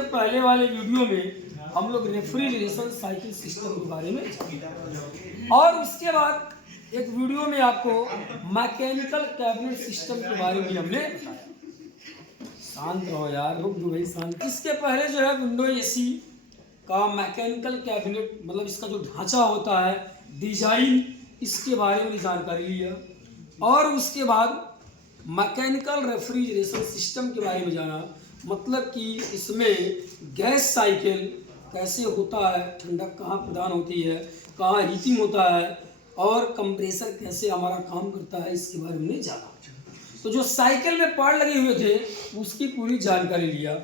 इसके पहले वाले वीडियो में हम लोग रेफ्रिजरेशन साइकिल सिस्टम के बारे में जाने और उसके बाद एक वीडियो में आपको मैकेनिकल कैबिनेट सिस्टम के बारे में हमने बताया। शांत रहो यार, रुक दो भाई शांत। इसके पहले जो है विंडो एसी का मैकेनिकल कैबिनेट मतलब इसका जो ढांचा होता है, डिजाइन, इसके बारे में जानकारी लिया और उसके बाद मैकेनिकल रेफ्रिजरेशन सिस्टम के बारे में जाना। मतलब कि इसमें गैस साइकिल कैसे होता है, ठंडक कहाँ प्रदान होती है, कहाँ हीटिंग होता है और कंप्रेसर कैसे हमारा काम करता है, इसके बारे में जाना। तो जो साइकिल में पार्ट लगे हुए थे उसकी पूरी जानकारी लिया।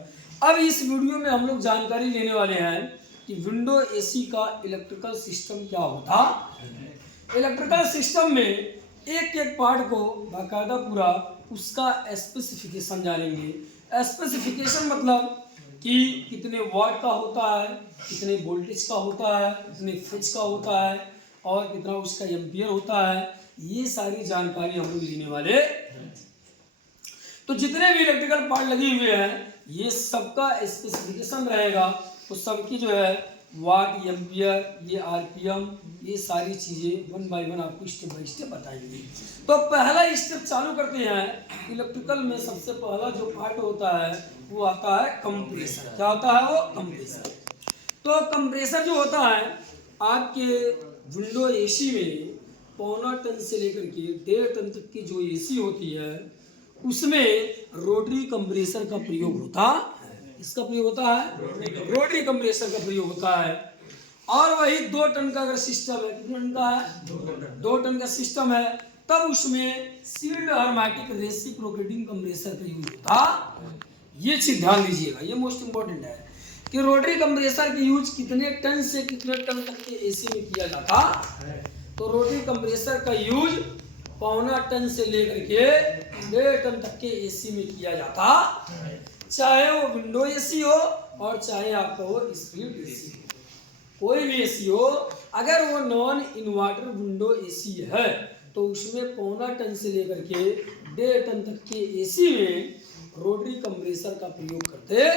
अब इस वीडियो में हम लोग जानकारी लेने वाले हैं कि विंडो एसी का इलेक्ट्रिकल सिस्टम क्या होता है। इलेक्ट्रिकल सिस्टम में एक एक पार्ट को बाकायदा पूरा उसका स्पेसिफिकेशन जानेंगे। स्पेसिफिकेशन मतलब कि कितने वाट का होता है, कितने वोल्टेज का होता है, कितने फेज का होता है और कितना उसका एम्पियर होता है, ये सारी जानकारी हम लोग लेने वाले। तो जितने भी इलेक्ट्रिकल पार्ट लगे हुए हैं ये सबका स्पेसिफिकेशन रहेगा। तो सबकी जो है वाट, एम्पियर, ये आरपीएम, ये सारी चीज़ें वन बाय वन आपको स्टेप बाय स्टेप बताएंगे। तो पहला स्टेप चालू करते हैं। इलेक्ट्रिकल में सबसे पहला जो पार्ट होता है वो आता है कंप्रेसर। क्या होता है वो? कंप्रेसर। तो कंप्रेसर जो होता है आपके विंडो एसी में 1.25 टन से लेकर के 1.5 टन तक की जो एसी होती है उसमें रोटरी कंप्रेसर का प्रयोग होता है। इसका प्रयोग होता है, रोटरी कंप्रेसर का प्रयोग होता है। और वही 2 टन का अगर सिस्टम है, कितने टन का है? 2 टन का सिस्टम है, तब उसमें सील्ड हर्मेटिक रेसिप्रोकेटिंग कंप्रेसर का यूज होता। ये चीज ध्यान दीजिएगा, ये मोस्ट इंपॉर्टेंट है कि रोटरी कंप्रेसर का यूज कितने टन से कितने टन तक के एसी में किया जाता। तो रोटरी कंप्रेसर का यूज 1.25 टन से लेकर के 1.5 टन तक के एसी में किया जाता, चाहे वो विंडो एसी हो और चाहे आपका वो स्प्लिट एसी हो, कोई भी एसी हो। अगर वो नॉन इन्वर्टर विंडो एसी है तो उसमें 1.25 टन से लेकर के 1.5 टन तक के एसी में रोटरी कंप्रेसर का प्रयोग करते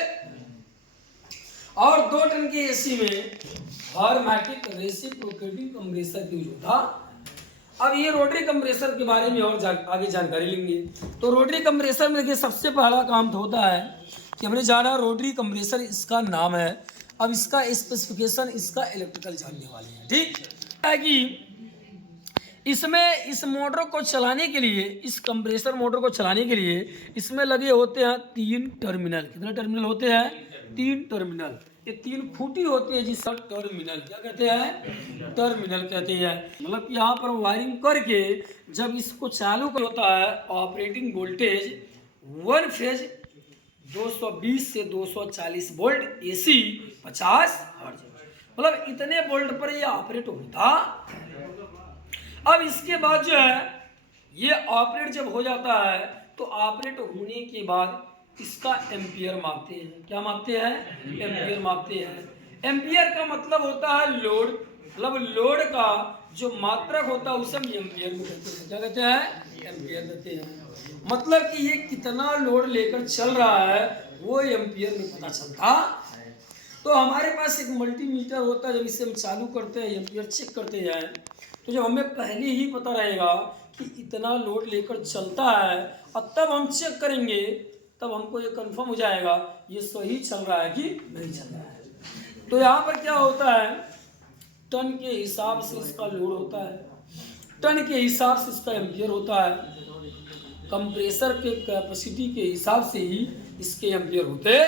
और 2 टन के एसी में हर्मेटिक रेसिप्रोकेटिंग कंप्रेसर का यूज होता। अब ये रोटरी कंप्रेसर के बारे में और आगे जानकारी लेंगे। तो रोटरी कंप्रेसर में देखिए सबसे पहला काम तो होता है कि हमने जाना रोटरी कंप्रेसर, इसका नाम है। अब इसका स्पेसिफिकेशन, इसका इलेक्ट्रिकल जानने वाले हैं। ठीक है कि इसमें इस मोटर को चलाने के लिए, इस कंप्रेसर मोटर को चलाने के लिए इसमें लगे होते हैं 3 टर्मिनल। कितने टर्मिनल होते हैं? 3 टर्मिनल। ये 3 खूंटी होती है जिसका टर्मिनल क्या कहते हैं? टर्मिनल कहते हैं। मतलब यहाँ पर वायरिंग करके जब इसको चालू होता है, ऑपरेटिंग वोल्टेज 1 फेज 220 से 240 वोल्ट, एसी 50 हर्ट्ज, मतलब इतने वोल्ट पर ये ऑपरेट होता। अब इसके बाद जो है ये ऑपरेट जब हो जाता है तो ऑपरेट होने के बाद इसका एम्पियर मापते हैं। क्या मापते हैं? एम्पियर मापते हैं। एम्पियर का मतलब होता है लोड, मतलब लोड का जो मात्रक होता है उसे हम एम्पियर में कहते हैं। क्या कहते हैं? एम्पियर कहते हैं। मतलब कि ये कितना लोड लेकर चल रहा है वो एम्पियर में पता चलता। तो हमारे पास एक मल्टीमीटर होता है, जब इसे हम चालू करते हैं एम्पियर चेक करते हैं तो जब हमें पहले ही पता रहेगा कि इतना लोड लेकर चलता है और तब हम चेक करेंगे, तब हमको ये कंफर्म हो जाएगा ये सही चल रहा है कि नहीं चल रहा है। तो यहाँ पर क्या होता है, टन के हिसाब से इसका लोड होता है, टन के हिसाब से इसका एम्पियर होता है, कंप्रेसर के कैपेसिटी के हिसाब से ही इसके एम्पियर होते।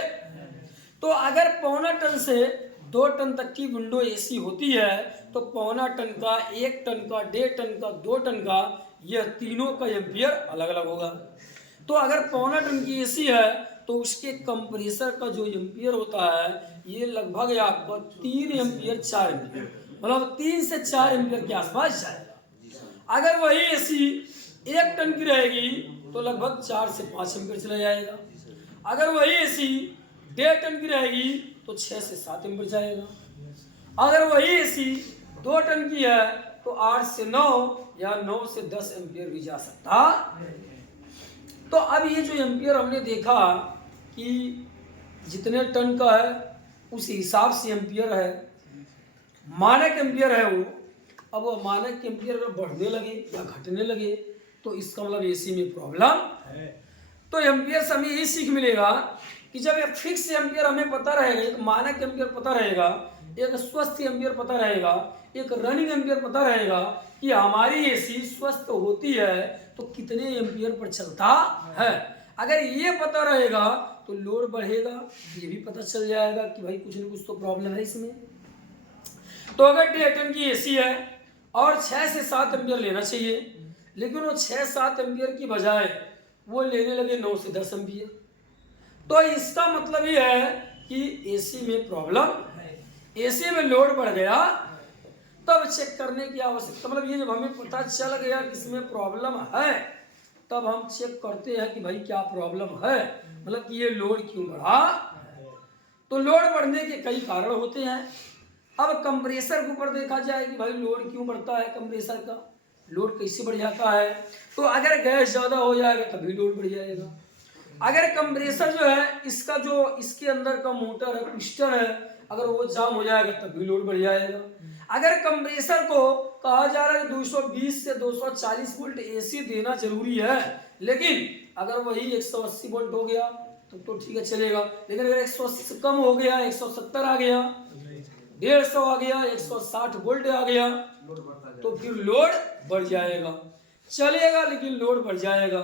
तो अगर 1.25 टन से 2 टन तक की विंडो एसी होती है तो 1.25 टन का, 1 टन का, 1.5 टन का, 2 टन का, यह तीनों का एम्पियर अलग अलग होगा। तो अगर 1.25 टन की एसी है तो उसके कंप्रेसर का जो एम्पियर होता है ये लगभग आपको 3 एम्पियर 4 एम्पियर, मतलब 3 से 4 एम्पियर के आसपास जाएगा। अगर वही एसी 1 टन की रहेगी तो लगभग 4 से 5 एम्पियर चला जाएगा। अगर वही एसी 1.5 टन की रहेगी तो 6 से 7 एम्पियर जाएगा। अगर वही एसी 2 टन की है तो 8 से 9 या 9 से 10 एम्पियर भी जा सकता। तो अब ये जो एम्पियर हमने देखा कि जितने टन का है उस हिसाब से एम्पियर है, मानक एम्पियर है वो। अब वो मानक एम्पियर अगर बढ़ने लगे या घटने लगे तो इसका मतलब एसी में प्रॉब्लम है। तो एम्पियर से हमें ये सीख मिलेगा कि जब एक फिक्स एम्पियर हमें पता रहेगा, एक मानक एम्पियर पता रहेगा, एक स्वस्थ एम्पियर पता रहेगा, एक रनिंग एम्पियर पता रहेगा कि हमारी एसी स्वस्थ होती है तो कितने एम्पियर पर चलता है। अगर ये पता रहेगा तो लोड बढ़ेगा, ये भी पता चल जाएगा कि भाई कुछ न कुछ तो प्रॉब्लम है इसमें। तो अगर 1.5 टन की एसी है और 6 से 7 एम्पियर लेना चाहिए, लेकिन वो 6-7 एम्पियर की बजाय वो लेने लगे 9 से 10 एम्पियर, तो इसका मतलब ये है कि एसी में प्रॉब्लम है, एसी में लोड बढ़ गया। तब चेक करने की आवश्यकता, मतलब ये जब हमें पता चल गया कि इसमें प्रॉब्लम है तब हम चेक करते हैं कि भाई क्या प्रॉब्लम है, मतलब कि ये लोड क्यों बढ़ा। तो लोड बढ़ने के कई कारण होते हैं। अब कंप्रेसर के ऊपर देखा जाए कि भाई लोड क्यों बढ़ता है, कंप्रेसर का लोड कैसे बढ़ जाता है। तो अगर गैस ज़्यादा हो जाएगा तभी लोड बढ़ जाएगा। अगर कंप्रेसर जो है इसका जो इसके अंदर का मोटर है, पिस्टन है, अगर वो जाम हो जाएगा तभी लोड बढ़ जाएगा। अगर कंप्रेसर को कहा जा रहा है 220 से 240 वोल्ट एसी देना जरूरी है, लेकिन अगर वही 180 वोल्ट हो गया तो ठीक है चलेगा, लेकिन अगर 180 से कम हो गया, 170 आ गया, 150 आ गया, 160 वोल्ट आ गया तो फिर लोड बढ़ जाएगा। चलेगा लेकिन लोड बढ़ जाएगा।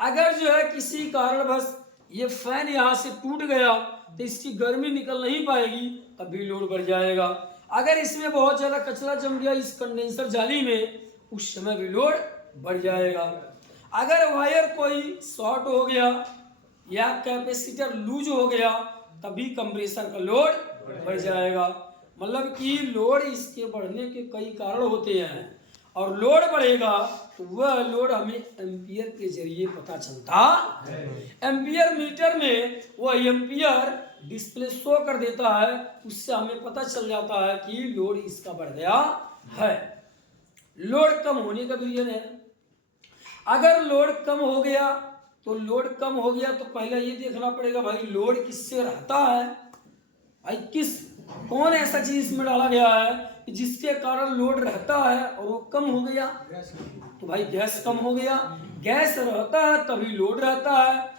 अगर जो है किसी कारणवश ये फैन यहाँ से टूट गया तो इसकी गर्मी निकल नहीं पाएगी तब भी लोड बढ़ जाएगा। अगर इसमें बहुत ज़्यादा कचरा जम गया इस कंडेंसर जाली में, उस समय भी लोड बढ़ जाएगा। अगर वायर कोई शॉर्ट हो गया या कैपेसिटर लूज हो गया तभी कंप्रेसर का लोड बढ़ जाएगा। मतलब कि लोड इसके बढ़ने के कई कारण होते हैं और लोड बढ़ेगा तो वह लोड हमें एम्पियर के जरिए पता चलता है। एम्पियर मीटर में वह एम्पियर डिस्प्ले शो कर देता है, उससे हमें पता चल जाता है कि लोड इसका बढ़ गया है। लोड कम होने का रीजन है, अगर लोड कम हो गया तो लोड कम हो गया तो पहले ये देखना पड़ेगा भाई लोड किससे रहता है, भाई कौन ऐसा चीज इसमें डाला गया है कि जिसके कारण लोड रहता है और वो कम हो गया, तो भाई गैस कम हो गया। गैस रहता है तभी लोड रहता है,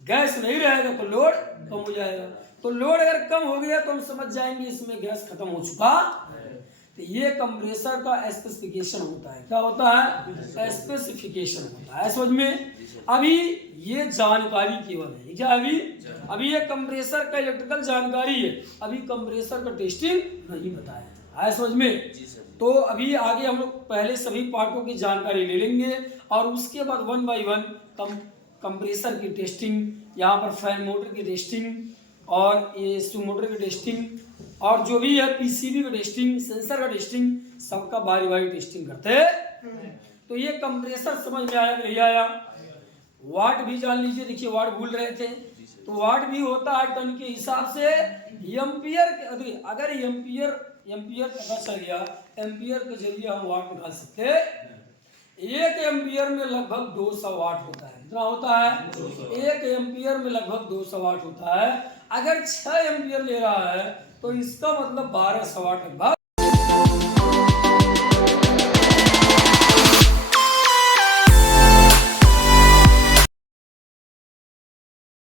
गैस नहीं रहेगा तो लोड कम हो जाएगा। तो लोड अगर कम हो गया तो हम समझ जाएंगे इसमें गैस खत्म हो चुका है। तो ये कंप्रेसर का स्पेसिफिकेशन होता है। क्या होता है? स्पेसिफिकेशन होता है, समझ में। अभी ये जानकारी केवल है, क्या अभी ये कंप्रेसर का इलेक्ट्रिकल जानकारी है, अभी कंप्रेसर का टेस्टिंग नहीं बताया है, समझ में। तो अभी आगे हम लोग पहले सभी पार्टों की जानकारी ले लेंगे और उसके बाद 1 बाय 1 कंप्रेसर की टेस्टिंग, यहाँ पर फैन मोटर की टेस्टिंग और ये मोटर की टेस्टिंग और जो भी है पीसीबी का टेस्टिंग, सेंसर का टेस्टिंग, सबका बारी बारी टेस्टिंग करते हैं। तो ये कंप्रेसर समझ में आया नहीं आया? वाट भी जान लीजिए, देखिए वाट भूल रहे थे, तो वाट भी होता है टन के हिसाब से। एम्पियर अगर एम्पियर पता चल गया, एम्पियर के जरिए हम वाट निकाल सकते हैं। 1 एम्पियर में लगभग 200 वाट होता है। कितना होता है? 1 एम्पियर में लगभग 200 वाट होता है। अगर 6 एम्पियर ले रहा है तो इसका मतलब 1200 वाट लगभग